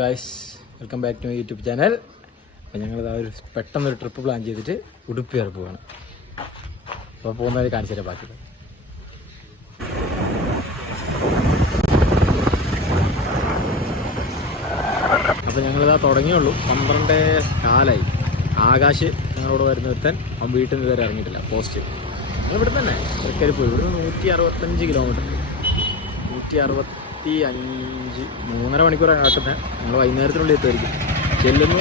Guys, welcome back to my YouTube channel. അപ്പോൾ ഞങ്ങളിതാ ഒരു പെട്ടെന്നൊരു ട്രിപ്പ് പ്ലാൻ ചെയ്തിട്ട് ഉടുപ്പി വരെ പോവാണ്. അപ്പോൾ പോകുന്നവർ കാണിച്ചു തരാം ബാക്കി. അപ്പോൾ ഞങ്ങളിതാ തുടങ്ങിയുള്ളൂ. 12:15 ആകാശ് ഞങ്ങളോട് വരുന്ന ഒരുത്തൻ അവൻ വീട്ടിൽ നിന്ന് ഇതുവരെ ഇറങ്ങിയിട്ടില്ല. പോസ്റ്റ് ഞങ്ങൾ ഇവിടെ തന്നെ തൃക്കരിപ്പൂർ, ഇവിടുന്ന് 165 കിലോമീറ്റർ, 165 3.5 മണിക്കൂറാണ് കാട്ടുന്നത്. നമ്മൾ വൈകുന്നേരത്തിനുള്ളിൽ എത്തുമായിരിക്കും. ചെല്ലുന്നു,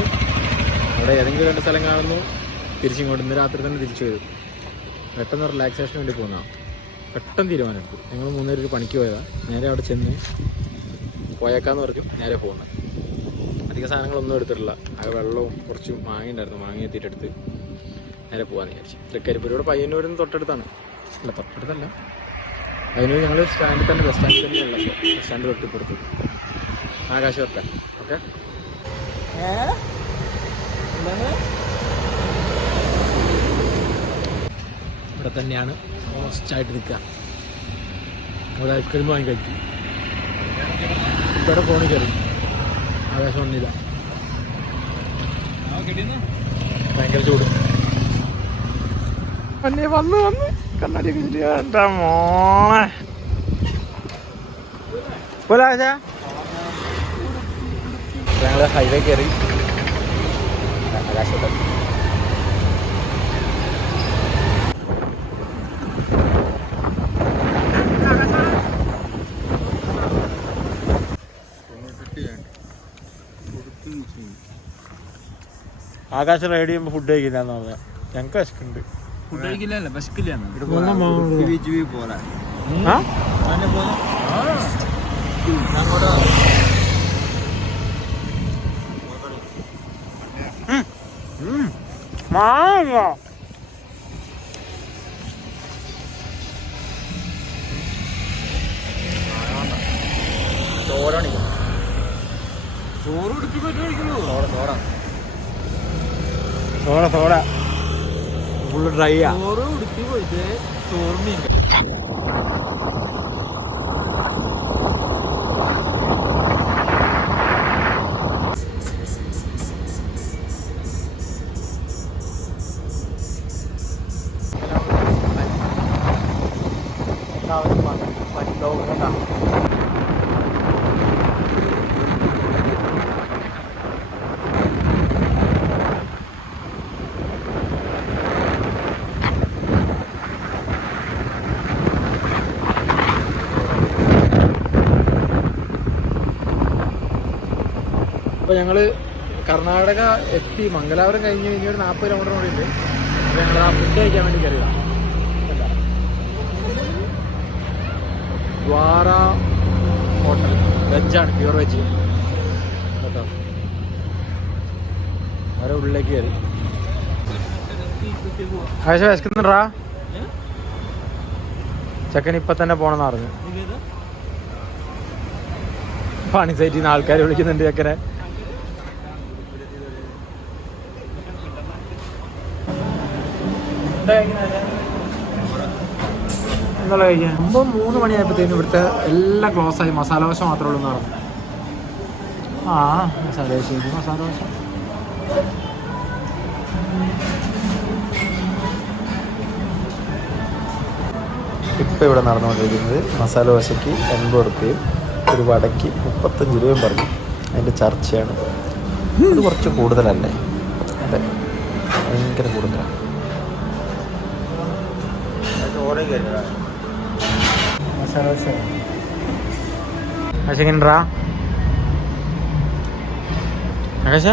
അവിടെ ഏതെങ്കിലും രണ്ട് സ്ഥലം കാണുന്നു, തിരിച്ചിങ്ങോട്ട് ഇന്ന് രാത്രി തന്നെ തിരിച്ചു വരും. പെട്ടെന്ന് റിലാക്സേഷന് വേണ്ടി പോകുന്നതാണ്. പെട്ടെന്ന് തീരുമാനമെടുത്തു. ഞങ്ങൾ 3 പേര് പണിക്ക് പോയതാണ്. നേരെ അവിടെ ചെന്ന് പോയേക്കാന്ന് പറഞ്ഞു നേരെ പോകുന്നത്. അധിക സാധനങ്ങളൊന്നും എടുത്തിട്ടില്ല. ആ വെള്ളവും കുറച്ച് മാങ്ങ ഉണ്ടായിരുന്നു, മാങ്ങ എത്തിയിട്ടെടുത്ത് നേരെ പോകാമെന്ന് വിചാരിച്ചു. തൃക്കരിപ്പൂർ പയ്യന്നൂരിൽ നിന്ന് തൊട്ടടുത്താണ്. അല്ല, തൊട്ടടുത്തല്ല, പയ്യന്നൂർ ഞങ്ങൾ സ്റ്റാൻഡിൽ തന്നെ, ബസ് സ്റ്റാൻഡിൽ തന്നെയുള്ള ബസ് സ്റ്റാൻഡ് തൊട്ടിപ്പുറത്ത് ആകാശ് വർക്കാൻ. ഓക്കെ, ഇവിടെ തന്നെയാണ് മോസ്റ്റായിട്ട് നിൽക്കുക. അവിടെ ഐസ്ക്രീം വാങ്ങി കഴിച്ചു. ഇവിടെ ഫോണിൽ കയറി ആകാശം വന്നില്ല, ഭയങ്കര ചൂട്. വന്ന് കണ്ണാടി എന്താ മോളെ പോലാശ. ഞങ്ങൾ ഹൈവേ കയറി ആകാശത്ത്. ആകാശം റൈഡ് ചെയ്യുമ്പോൾ ഫുഡ് കഴിക്കില്ലാന്ന് പറഞ്ഞാൽ ഞങ്ങൾക്ക് വിശക്കുണ്ട്. ഫുഡ് കഴിക്കില്ല, വിശക്കില്ല. ചോറ് എടുത്ത് കഴിക്കുള്ളൂ. സോഡ ഫുള്ള് ഡ്രൈ ആ. ചോറ് ഉടുത്തി പോയിട്ട് ചോറ് മീൻ അപ്പോൾ ഞങ്ങൾ കർണാടക എത്തി. മംഗലാപുരം കഴിഞ്ഞ് ഇനി ഒരു 40 കിലോമീറ്റർ കൂടിയുണ്ട്. അപ്പോൾ ഞങ്ങൾ ആ ഫുഡ് കഴിക്കാൻ വേണ്ടി കയറിയതാണ്. ദ്വാര ഹോട്ടൽ, വെജാണ്, പ്യൂർ വെജ് കേട്ടോ. അവരെ ഉള്ളിലേക്ക് കയറി. ആകാശ വിശക്കുന്നുണ്ടാ? ചെക്കൻ ഇപ്പം തന്നെ പോകണമെന്ന് പറഞ്ഞു. പണി സൈറ്റിൽ നിന്ന് ആൾക്കാർ വിളിക്കുന്നുണ്ട് ചെക്കനെ. ഇന്നലെ കഴിക്കാൻ 3 മണിയായപ്പോഴത്തേനും ഇവിടുത്തെ എല്ലാം ക്ലോസ് ആയി. മസാല ദോശ മാത്രമേ ഉള്ളൂ എന്ന് പറഞ്ഞു. മസാല ദോശ ഇപ്പം ഇവിടെ നടന്നുകൊണ്ടിരിക്കുന്നത് മസാല ദോശയ്ക്ക് 80 രൂപയും ഒരു വടയ്ക്ക് 35 രൂപയും പറഞ്ഞു. അതിൻ്റെ ചർച്ചയാണ്. അത് കുറച്ച് കൂടുതലല്ലേ? അതെ, ഭയങ്കര കൂടുതലാണ്. ആകാശ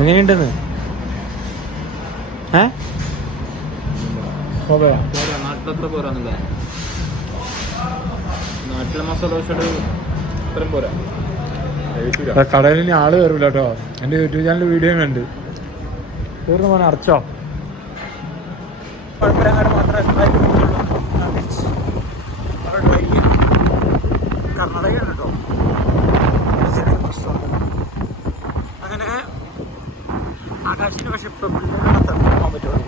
എങ്ങനെയുണ്ടെന്ന്? നാട്ടിലത്ര പോരാന്നില്ല. നാട്ടിലെ മസാല ദോശയുടെ ഇത്രയും പോരാ. കടയിൽ ഇനി ആള് കയറില്ല കേട്ടോ. എൻ്റെ യൂട്യൂബ് ചാനൽ വീഡിയോ കണ്ട് തീർന്നു പോകാൻ അറച്ചോ. കുഴപ്പമില്ലാണ്ട് മാത്രമേ കർണാടകയാണ് കേട്ടോ. അങ്ങനെ ആകാശിന് പക്ഷെ ഇപ്പം പോകാൻ പറ്റുള്ളൂ.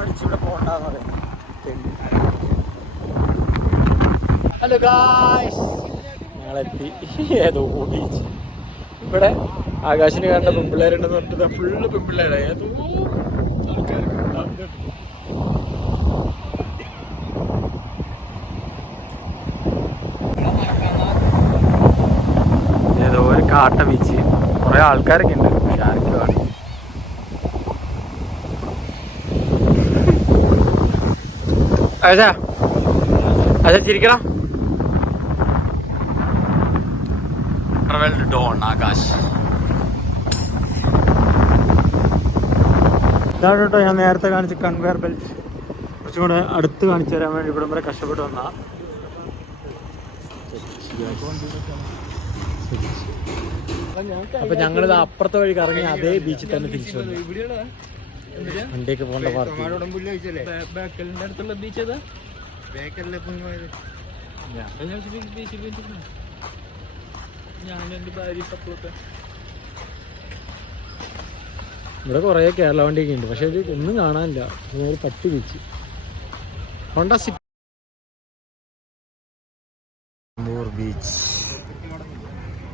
അടിച്ചിവിടെ പോകണ്ടെന്ന് പറയുന്നത്. ഹലോ ഗായ്സ്, ഞങ്ങൾ ഞങ്ങളെത്തി ഏതോ ബീച്ച്. ഇവിടെ ആകാശിന് കണ്ട പെൺപിള്ളേരുണ്ടെന്ന് പറഞ്ഞിട്ട് ഫുള്ള് പെൺപിള്ളേരാണ്. ഏതോ ആൾക്കാർക്ക് ഏതോ ഒരു കാട്ട ബീച്ച്. കുറെ ആൾക്കാരൊക്കെ ഉണ്ട്, പക്ഷെ ആർക്കും കാണും. അച്ഛാ അച്ഛാ ചിരിക്കണം. ഡോൺ ആകാശ് ഇതാണ് കേട്ടോ ഞാൻ നേരത്തെ കാണിച്ച കൺവെയർ ബെൽറ്റ്. കുറച്ചും കൂടെ അടുത്ത് കാണിച്ചു തരാൻ വേണ്ടി ഇവിടം വരെ കഷ്ടപ്പെട്ട് വന്നാ. അപ്പൊ ഞങ്ങളിത് അപ്പുറത്തെ വഴി കറങ്ങി അതേ ബീച്ചിൽ തന്നെ തിരിച്ചു വന്നു. വണ്ടിയൊക്കെ പോകേണ്ട പാർക്ക്. ഇവിടെ കുറെ കേരള വണ്ടിയൊക്കെ ഉണ്ട്, പക്ഷെ ഇത് ഒന്നും കാണാനില്ല. ഒരു പട്ടി ബീച്ച്. ഹോണ്ട സിറ്റി ബീച്ച്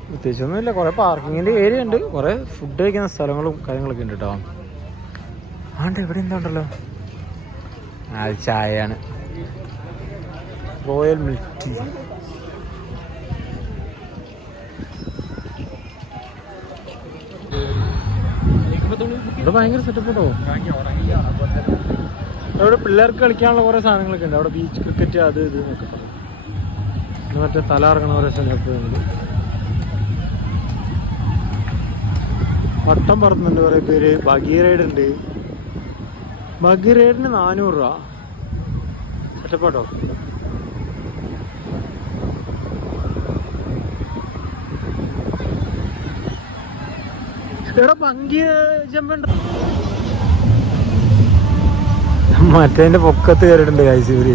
പ്രത്യേകിച്ചൊന്നുമില്ല. കുറെ പാർക്കിങ്ങിന്റെ ഏരിയ ഉണ്ട്, കുറെ ഫുഡ് കഴിക്കുന്ന സ്ഥലങ്ങളും കാര്യങ്ങളൊക്കെ ഉണ്ട് കേട്ടോ. ആണ്ട് ഇവിടെ എന്താ ഉണ്ടല്ലോ, അത് ചായയാണ്. Royal milk tea. ഇവിടെ ഭയങ്കര സെറ്റപ്പ് കേട്ടോ. അവിടെ പിള്ളേർക്ക് കളിക്കാനുള്ള കുറെ സാധനങ്ങളൊക്കെ ഉണ്ട്. അവിടെ ബീച്ച് ക്രിക്കറ്റ് അത് ഇത് എന്നൊക്കെ പറയും. മറ്റേ തല ഇറങ്ങണ ഓരോ സെറ്റപ്പ്. വട്ടം പറത്തുന്നുണ്ട് കുറെ പേര്. ബഗി റൈഡ് ഉണ്ട്. ബഗി റൈഡിന് 400 രൂപ. സെറ്റപ്പാട്ടോ. ഇവിടെ ബങ്കി ജമ്പുണ്ട്. മറ്റേന്റെ പൊക്കത്ത് കയറിയിട്ടുണ്ട് കാഴ്ചൂര്.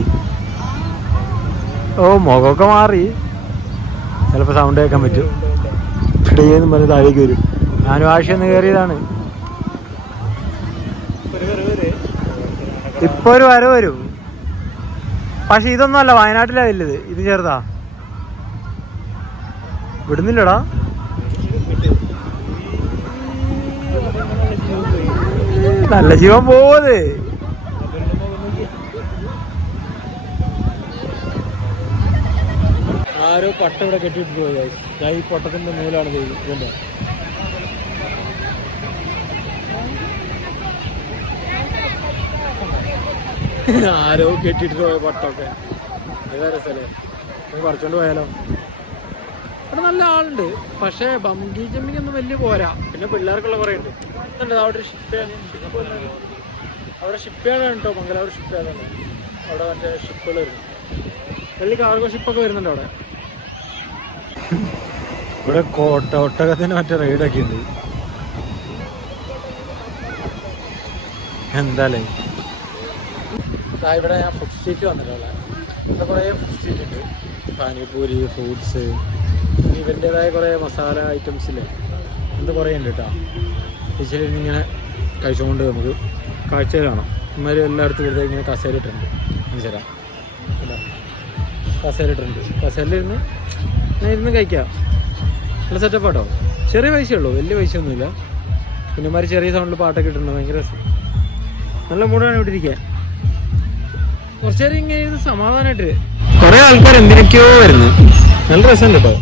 ഓ മുഖമൊക്കെ മാറി. ചിലപ്പോ സൗണ്ട് കേൾക്കാൻ പറ്റും. ഇടയെന്നും പറഞ്ഞ് താഴേക്ക് വരും. ഞാനും ആവശ്യം കയറിയതാണ്. ഇപ്പൊ ഒരു വര വരും. പക്ഷെ ഇതൊന്നും അല്ല, വയനാട്ടിലാ വലുത്. ഇത് ചെറുതാ. വിടുന്നില്ലടാ. നല്ല ജീവൻ പോവത്. ആരോ പട്ട ഇവിടെ കെട്ടിട്ട് പോയി. ഈ പൊട്ടത്തിന്റെ മേലാണ് ഇതല്ലേ. ആരോ കെട്ടിട്ട് പോയ പട്ടൊക്കെ. ഏതാ രസല്ലേ, പറിച്ചോണ്ട് പോയാലോ. അവിടെ നല്ല ആളുണ്ട്, പക്ഷേ ബംഗി ജമ്പിങ് ഒന്നും വലിയ പോരാ. പിന്നെ പിള്ളേർക്കുള്ള കുറെ ഉണ്ട്. അവിടെ ഷിപ്പ് അവിടെ ഷിപ്പേഡ് കേട്ടോ. മംഗലാപുരം ഷിപ്പേഡാണ് അവിടെ. മറ്റേ ഷിപ്പുകൾ വരുന്നു, വലിയ കാർഗോ ഷിപ്പൊക്കെ വരുന്നുണ്ട് അവിടെ. ഇവിടെ ഒട്ടകത്തിന് മറ്റേ റൈഡൊക്കെ ഉണ്ട്. എന്തായാലും ഇവിടെ ഞാൻ ഫുഡ് സ്ട്രീറ്റ് വന്നിട്ടുള്ള. ഇവിടെ കുറേ ഫുഡ് സ്ട്രീറ്റ് ഉണ്ട്. പാനിപൂരി, ഫ്രൂട്ട്സ്, ഇവൻ്റെതായ കുറേ മസാല ഐറ്റംസില്ലേ, എന്ത് കുറേ ഉണ്ട് കേട്ടോ. ടീച്ചർ ഇങ്ങനെ കഴിച്ചുകൊണ്ട് നമുക്ക് കാഴ്ചയിൽ കാണാം. ഇമാര് എല്ലായിടത്തും വെറുതെ ഇങ്ങനെ കസേരയിട്ടുണ്ട്. മനസ്സിലാം, കസേരയിട്ടുണ്ട്. കസേരയിലിരുന്ന് ഞാൻ ഇരുന്ന് കഴിക്കാം. നല്ല സെറ്റപ്പ് കേട്ടോ. ചെറിയ പൈസയേ ഉള്ളൂ, വലിയ പൈസ ഒന്നുമില്ല. പിന്നെ ഇമാര് ചെറിയ സൗണ്ടിൽ പാട്ടൊക്കെ ഇട്ടിട്ടുണ്ട്. ഭയങ്കര രസം. നല്ല മൂടാണ് ഇവിടെ ഇരിക്കാൻ. കുറച്ചു നേരം ഇങ്ങനെ ഇരുന്ന് സമാധാനമായിട്ട്. കുറെ ആൾക്കാർ എന്തിനൊക്കെയോ വരുന്നു. നല്ല രസമുണ്ട് കേട്ടോ.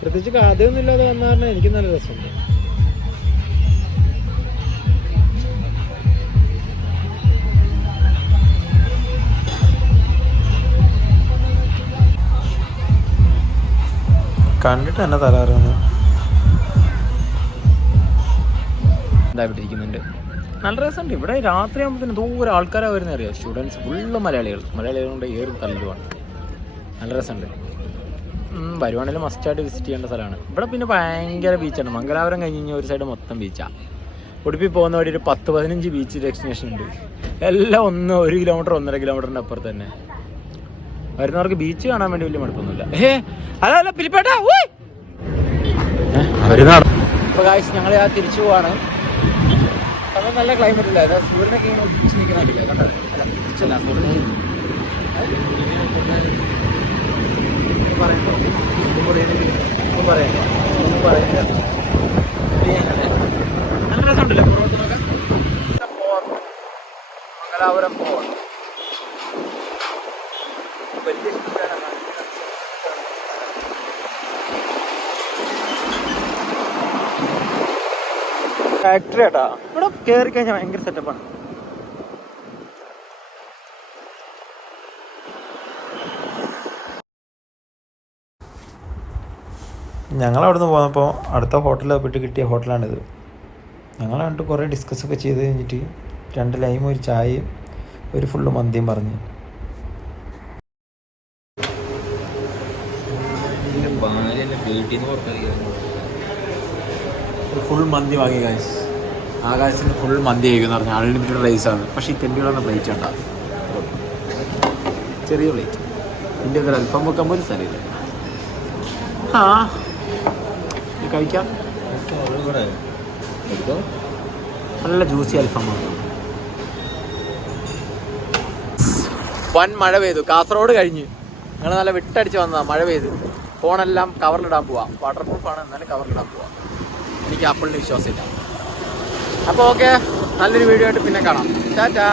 പ്രത്യേകിച്ച് കഥയൊന്നും ഇല്ലാതെ വന്ന കാരണം എനിക്ക് നല്ല രസമുണ്ട്. കണ്ടിട്ട് തന്നെ തരാറുണ്ട്. എന്താ ഇവിടെ ഇരിക്കുന്നുണ്ട്. നല്ല രസമുണ്ട്. ഇവിടെ രാത്രി ആകുമ്പോഴത്തേന് ദൂരെ ആൾക്കാരാണ് വരുന്നത് അറിയാം. സ്റ്റുഡൻസ് ഫുള്ള് മലയാളികളുടെ ഏറും തല്ലുവാണ്. നല്ല രസമുണ്ട്. വരുവാണെങ്കിൽ മസ്റ്റായിട്ട് വിസിറ്റ് ചെയ്യേണ്ട സ്ഥലമാണ്. ഇവിടെ പിന്നെ ഭയങ്കര ബീച്ചാണ്. മംഗലാപുരം കഴിഞ്ഞ് കഴിഞ്ഞാൽ ഒരു സൈഡ് മൊത്തം ബീച്ചാണ്. ഉടുപ്പി പോകുന്ന വഴി ഒരു 10-15 ബീച്ച് ഡെസ്റ്റിനേഷൻ ഉണ്ട്. എല്ലാം 1 കിലോമീറ്റർ 1.5 കിലോമീറ്ററിൻ്റെ അപ്പുറത്ത് തന്നെ. വരുന്നവർക്ക് ബീച്ച് കാണാൻ വേണ്ടി വലിയ മടുപ്പൊന്നുമില്ല. അതല്ല പിരിപ്പേട്ട അപ്പോൾ ഗായ്സ് ഞങ്ങൾ തിരിച്ചു പോവാണ്. അത് നല്ല ക്ലൈമറ്റ് ഇല്ല. അതായത് സൂര്യനൊക്കെ ഇങ്ങനെ ഉദിച്ച് നിൽക്കുന്നില്ല. കണ്ടോ? അല്ല പറയണ്ടോ? ഒന്നും പറയണെങ്കിൽ ഒന്നും പറയണ്ട, ഒന്നും പറയണ്ട. നല്ല രസമുണ്ടല്ലേ പുറത്തുനിന്നൊക്കെ? മംഗലാപുരം പോവാം. വലിയ ഫാക്ടറി ആട്ടാ. ഇവിടെ കയറി കഴിഞ്ഞാൽ ഭയങ്കര സെറ്റപ്പാണ്. ഞങ്ങളവിടെ നിന്ന് പോന്നപ്പോൾ അടുത്ത ഹോട്ടലിൽ പോയിട്ട് കിട്ടിയ ഹോട്ടലാണിത്. ഞങ്ങൾ കണ്ടിട്ട് കുറേ ഡിസ്കസൊക്കെ ചെയ്ത് കഴിഞ്ഞിട്ട് 2 ലൈമും ഒരു ചായയും ഒരു ഫുള്ള് മന്തിയും പറഞ്ഞ് ഫുൾ മന്തി വാങ്ങി കാശ്. ആകാശത്തിന് ഫുൾ മന്തി കഴിക്കുമെന്ന് പറഞ്ഞാൽ അൺലിമിറ്റഡ് റൈസാണ്. പക്ഷേ ഈ തെണ്ടികളൊന്ന് പ്ലേറ്റ് ഉണ്ടാകും, ചെറിയ പ്ലേറ്റ്. ഇതിൻ്റെ ഒരു അല്പം വെക്കാൻ പോലും സ്ഥലമില്ല. ആ കഴിക്കാം. നല്ല ജ്യൂസി അൽഫാമാണ്. വൻ മഴ പെയ്തു. കാസർഗോഡ് കഴിഞ്ഞ് ഞങ്ങൾ നല്ല വിട്ടടിച്ച് വന്നതാണ്. മഴ പെയ്തു. ഫോണെല്ലാം കവറിലിടാൻ പോവാം. വാട്ടർ പ്രൂഫാണ്, എന്നാലും കവറിലിടാൻ പോവാം. എനിക്ക് ആപ്പിളിന് വിശ്വാസമില്ല. അപ്പോൾ ഓക്കെ, നല്ലൊരു വീഡിയോ ആയിട്ട് പിന്നെ കാണാം. ടാറ്റാ.